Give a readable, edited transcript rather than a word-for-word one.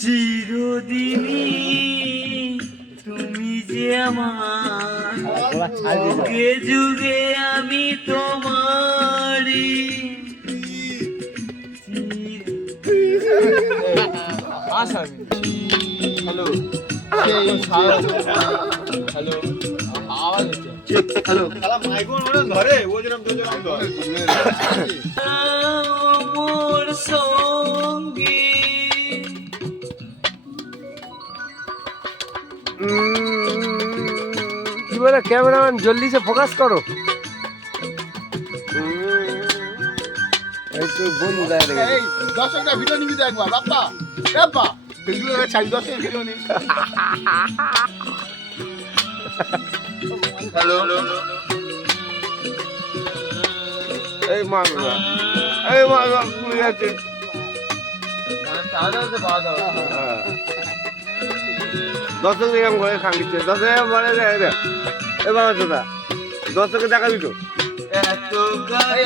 চিরদিনই তুমি যে আমার, যুগে যুগে আমি তোমারই। হ্যালো হ্যালো আওয়াজ হচ্ছে হ্যালো শালা মাইক্রোফোন ওরে ধরে ও যেরকম ধরে মোর সঙ্গী কি বলে ক্যামেরাম্যান জলদি সে ফোকাস করো। এই তো বন্ধু এই দর্শকটা ভিডিও নিবি তো একবার বাপ্পা বাপ্পা ফেসবুকে ছাড়ি দর্শক ভিডিও নি হ্যালো এই মারবা তুমি আছে দর্শক এরকম করে খাঙ্গিচ্ছে দর্শক বলে এবার দাদা দর্শকে দেখাবি তো এত কাছে